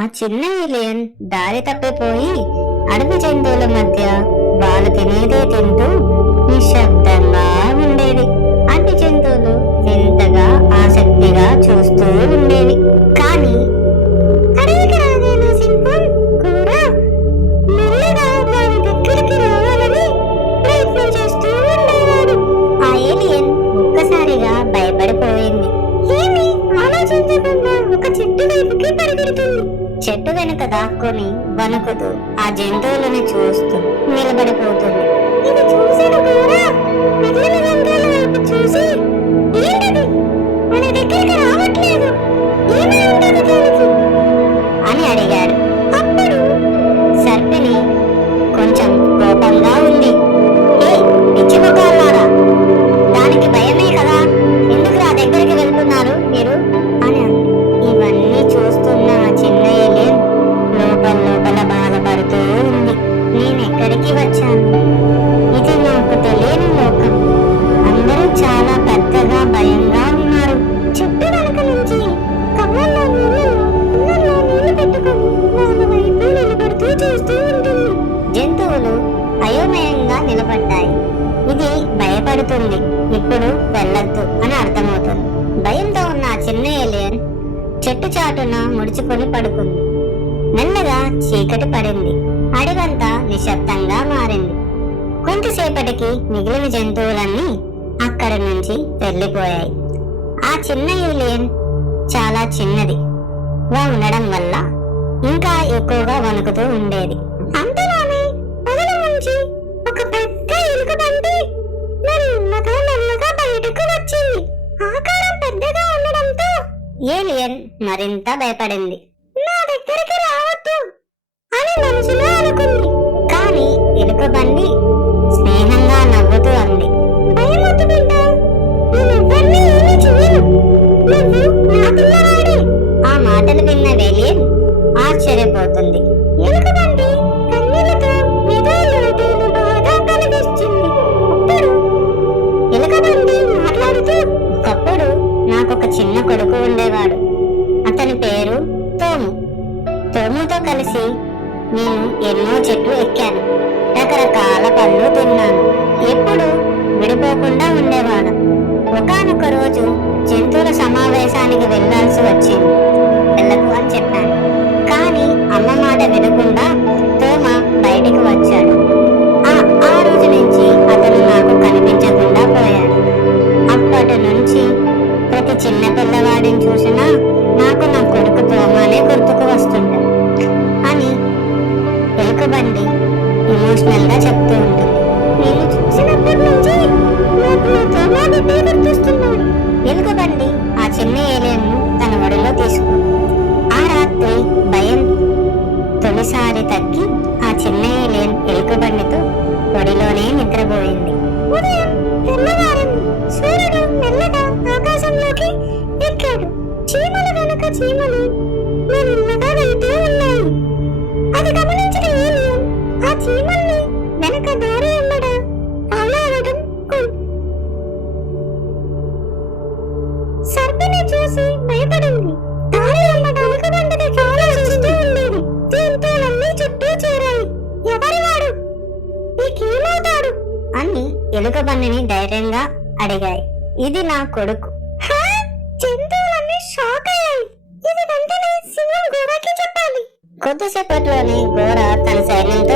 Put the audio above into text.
ఆ చిన్న ఏలియన్ దారి తప్పిపోయి అడవి జంతువుల మధ్య వాళ్ళు తినేదే తింటూ నిశ్శబ్దంగా ఉండేది. అన్ని జంతువులు వింతగా ఆసక్తిగా చూస్తూ ఉండేవి. కానీ అడవికి రాగానే సింహం కూడా మెల్లగా దాని దగ్గరికి రావాలని ప్రయత్నం చేస్తూ ఉండేవాడు. ఆ ఏలియన్ ఒక్కసారిగా భయపడిపోయింది. ఏమి ఆలోచించకుండా ఒక చెట్టు వైపుకి పరిగెడుతుంది. చెట్టు వెనుక దాక్కుని వణుకుతూ ఆ జంతువులను చూస్తూ నిలబడిపోతుంది. ఇది చూసిన కూడా మిగిలిన జంతువుల వైపు చూసి, ఏంటది మన దగ్గరికి రావట్లేదు, ఏమై ఉండదు దానికి అని అడిగాడు. అప్పుడు సర్పిని కొంచెం కోపంగా ఉంది. ఏ పిచ్చి ముఖాలారా, దానికి భయమే కదా, ఎందుకు నా దగ్గరికి వెళ్తున్నారు మీరు అని అంది. ఇవన్నీ చూస్తున్న ఆ చిన్న ఏలియన్ లోపల బాధపడుతూ ఉంది. నేనెక్కడికి వచ్చాను? ఇది నాకు తెలియని లోకం. అందరూ చాలా పెద్దగా భయంగా ఉన్నారు. చెట్టు వెనక నుంచి కవ్వంలో నీళ్లు పెట్టుకొని వాళ్ళ వైపు నిలబడుతూ చూస్తూ ఉంటుంది. జంతువులు అయోమయంగా నిలబడ్డాయి. ఇది భయపడుతుంది, ఇప్పుడు వెళ్ళొద్దు అని అర్థమవుతుంది. భయంతో ఉన్న ఆ చిన్న ఏలియన్ చెట్టు చాటున ముడుచుకొని పడుకుంది. మెల్లగా చీకటి పడింది. అడవంతా నిశ్శబ్దంగా మారింది. కొంతసేపటికి మిగిలిన జంతువులన్నీ అక్కడి నుంచి వెళ్లిపోయాయి. ఆ చిన్న ఏలియన్ చాలా చిన్నదిగా ఉండడం వల్ల ఇంకా ఎక్కువగా వణుకుతూ ఉండేది. అంతలోనే పొదల నుంచి ఒక పెద్ద ఎలుకబంటి మెల్లగా బయటకు వచ్చింది. ఆకారం పెద్దగా ఉండడంతో ఏలియన్ మరింత భయపడింది. నా దగ్గరికి రావద్దు అని మనసులో అనుకుంది. కానీ ఎలుకబండి స్నేహంగా నవ్వుతూ అంది, భయమొద్దు బిడ్డ, నేనెవ్వరినీ ఏమీ చెయ్యను, నువ్వు నా పిల్లవాడే. ఆ మాటలు విన్న ఏలియన్ ఆశ్చర్యపోతుంది. ఎలుకబండి కన్నీళ్లతో ఏదో లోటును బాగా కనిపిస్తుంది. అప్పుడు ఎలుకబండి మాట్లాడుతూ, ఒకప్పుడు నాకొక చిన్న కొడుకు ఉండేవాడు. అతని పేరు తోము. తోముతో కలిసి నేను ఎన్నో చెట్లు ఎక్కాను, రకరకాల పళ్ళు తిన్నాను. ఎప్పుడు విడిపోకుండా ఉండేవాడు. ఒకానొక రోజు జంతువుల సమావేశానికి వెళ్లాల్సి వచ్చింది. వెళ్ళకు అని చెప్పాను. కానీ అమ్మ మాట వినకుండా తోమ బయటికి వచ్చాడు. ఆ రోజు నుంచి అతను నాకు కనిపించకుండా పోయాడు. అప్పటి నుంచి ప్రతి చిన్న పిల్లవాడిని చూసినా నాకు నా కొడుకు తోమానే గుర్తుకు వస్తుంటాడు అని ఎలుకబండి ఎమోషనల్ గా చెప్తూ ఉంటుంది. నేను చూసినప్పటి నుంచి నాకు నా తోమా బిడ్డే గుర్తొస్తున్నాడు. ఎలుకబండి ఆ చిన్న ఏలియన్ తన ఒడిలో తీసుకుంది. ఆ రాత్రి భయం తొలిసారి తగ్గి ఆ చిన్న ఏలియన్ ఎలుకబండితో ఒడిలోనే నిద్రపోయింది. ఉదయం తెల్లవారింది. సూర్యుడు మెల్లగా ఆకాశంలోకి ఎక్కాడు. చీమల వెనక చీమలు మెల్లగా వెళ్తూ ఉన్నాయి. అది గమనించిన ఏలియన్ ఆ చీమల్ని వెనక దారి వెంబడ ఫాలో అవ్వడం సర్పిని చూసి భయపడింది. దారి వెంబడ ఎలుకబండిని ఫాలో చేస్తూ ఉండేది. జంతువులన్నీ చుట్టూ చేరాయి. ఎవరివాడు, నీకేమవుతాడు అని ఎలుకబండిని ధైర్యంగా అడిగాయి. ఇది నా కొడుకు. జంతువులన్నీ షాక్ అయ్యాయి. ఇది వెంటనే సింహం గోరాకి చెప్పాలి. కొద్దిసేపట్లోనే గోరా తన సైన్యంతో